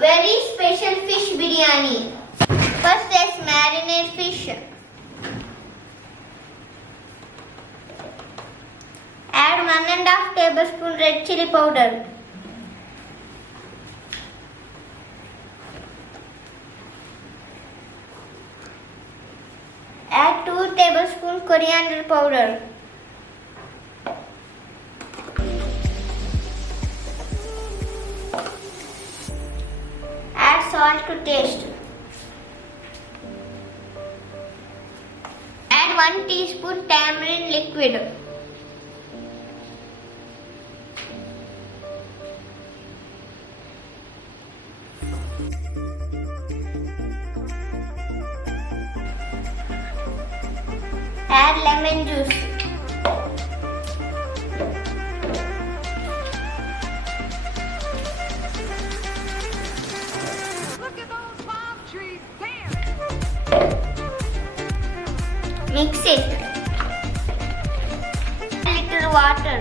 Very special fish biryani. First, let's marinate fish. Add 1.5 tablespoon red chili powder. Add 2 tablespoons coriander powder. Add salt to taste. Add 1 teaspoon tamarind liquid. Add lemon juice. Look at those palm trees there. Mix it. A little water.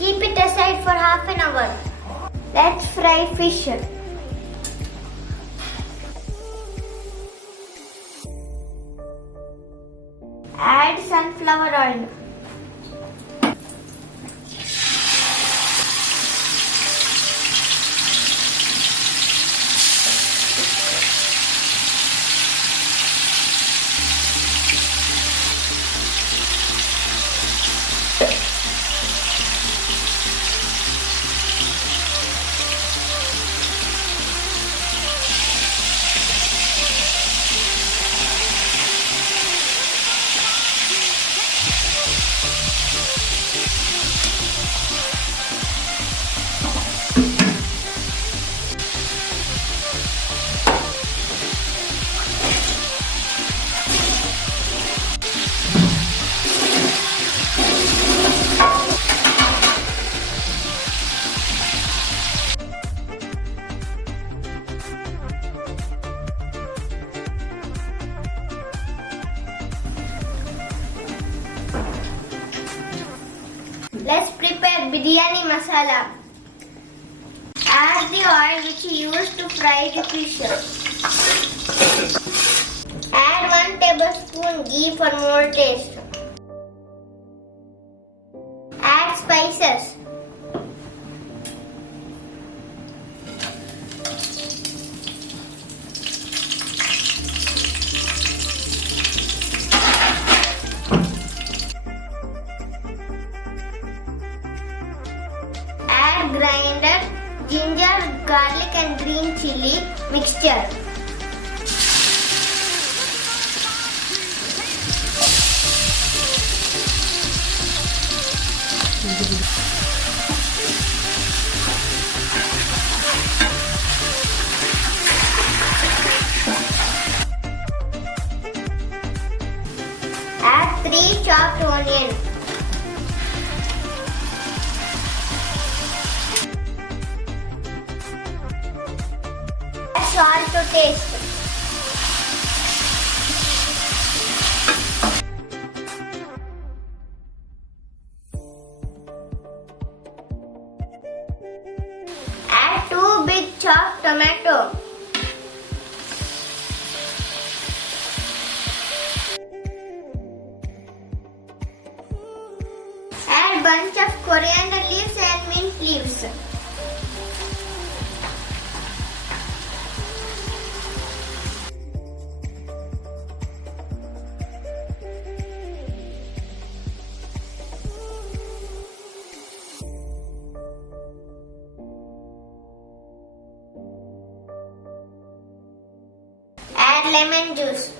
Keep it aside for half an hour. Let's fry fish. Add sunflower oil. Let's prepare biryani masala. Add the oil which you used to fry the fish. Add 1 tablespoon ghee for more taste. Add spices. Add grinded ginger, garlic and green chili mixture. Add 3 chopped onions. Add salt to taste. Add 2 big chopped tomato. Add bunch of coriander leaves and mint leaves. Add lemon juice.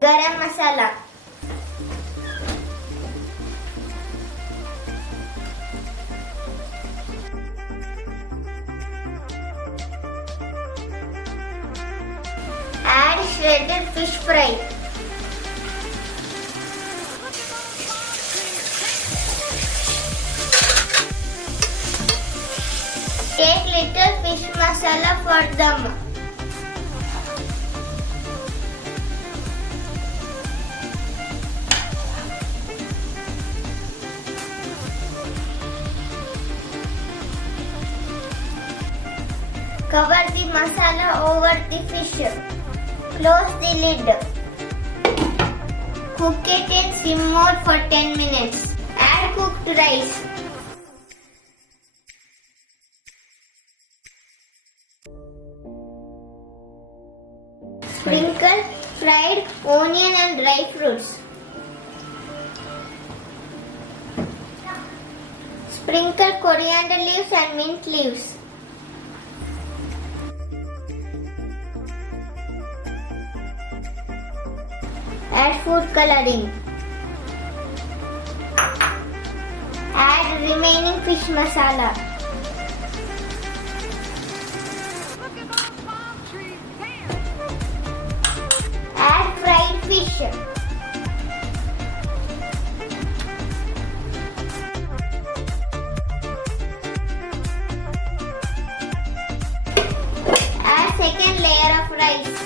Garam masala. Add shredded fish fry. Take little fish masala for dum. Cover the masala over the fish. Close the lid. Cook it in sim mode for 10 minutes. Add cooked rice. Sprinkle fried onion and dry fruits. Sprinkle coriander leaves and mint leaves. Add food coloring. Add remaining fish masala. Look at those palm trees dance. Add fried fish. Add second layer of rice.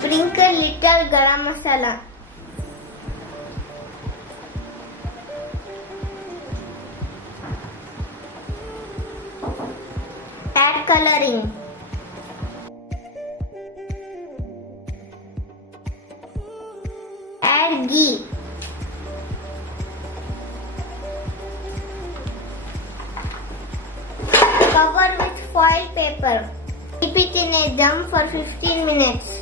Sprinkle little garam masala. Add coloring. Add ghee. Cover with foil paper. Keep it in a dum for 15 minutes.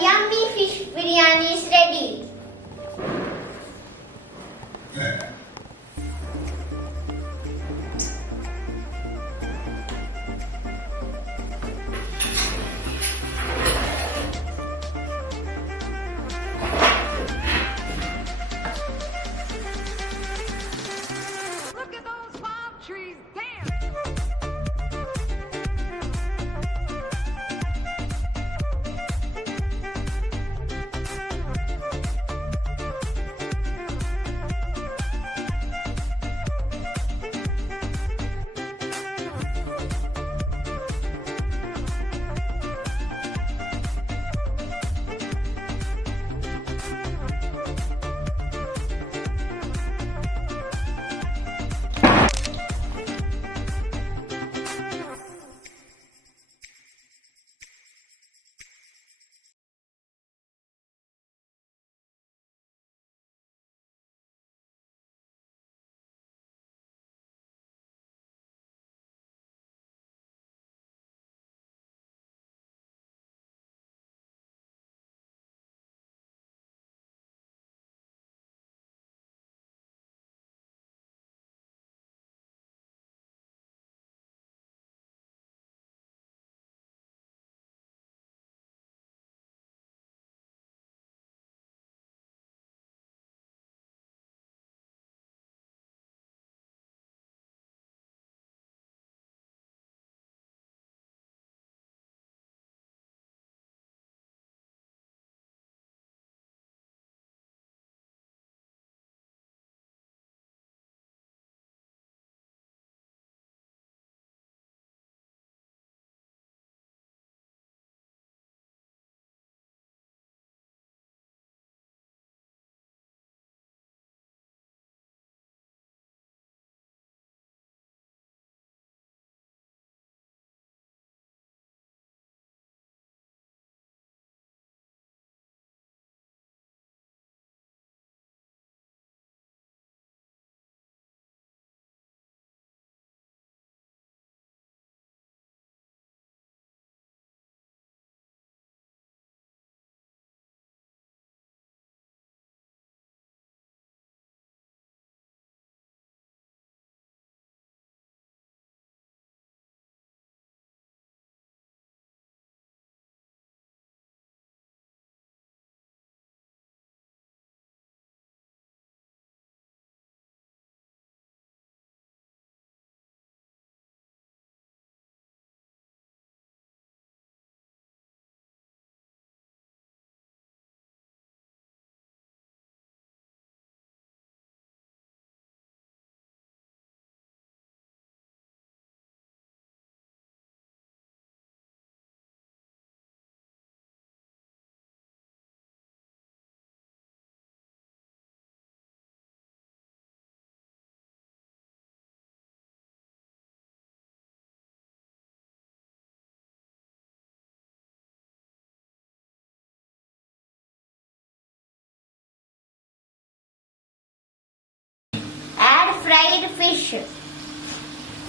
Yummy fish biryani is ready. Look at those palm trees dance. fried fish.